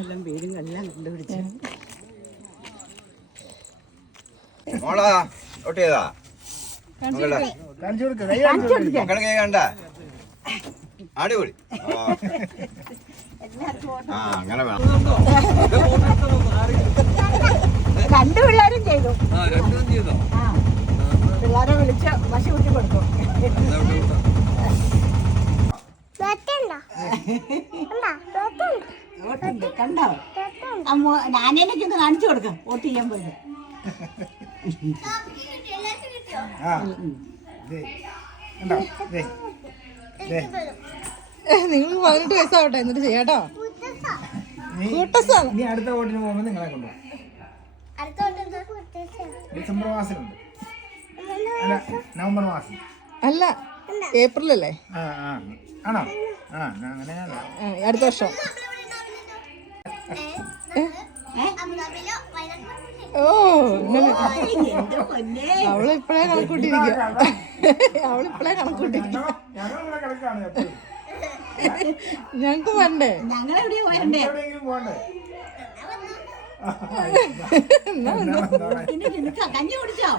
എല്ലാം പേരും എല്ലാം കണ്ടുപിടിച്ച് മോളാ ഒട്ടിയതാ കണ്ട അടിപൊളി ആ അങ്ങനെ വേണം. രണ്ടു പിള്ളേരും ചെയ്തു. പിള്ളേരെ വിളിച്ച് പശു കുത്തി കൊടുക്കും. കണ്ടോ നാനേനൊക്കെ ഒന്ന് കാണിച്ചു കൊടുക്കാം വോട്ട് ചെയ്യാൻ പോയത്. നിങ്ങൾ 18 വയസ്സാവട്ടെ എന്നിട്ട് ചെയ്യാട്ടോ. നീ അടുത്ത വോട്ടിന് പോകുമ്പോൾ നിങ്ങളെ കൊണ്ടുപോകും. ഡിസംബർ മാസമുണ്ട്, അല്ല നവംബർ മാസം അല്ല ഏപ്രിലല്ലേ? ആണോ? അങ്ങനെയല്ല, അടുത്ത വർഷം. ഓ അവളിപ്പഴേ കണക്കൂട്ടിരിക്കുക. ഞങ്ങക്ക് വരണ്ടേ? ഞങ്ങളെവിടെയാ പോയണ്ടേ? കഞ്ഞി കുടിച്ചോ?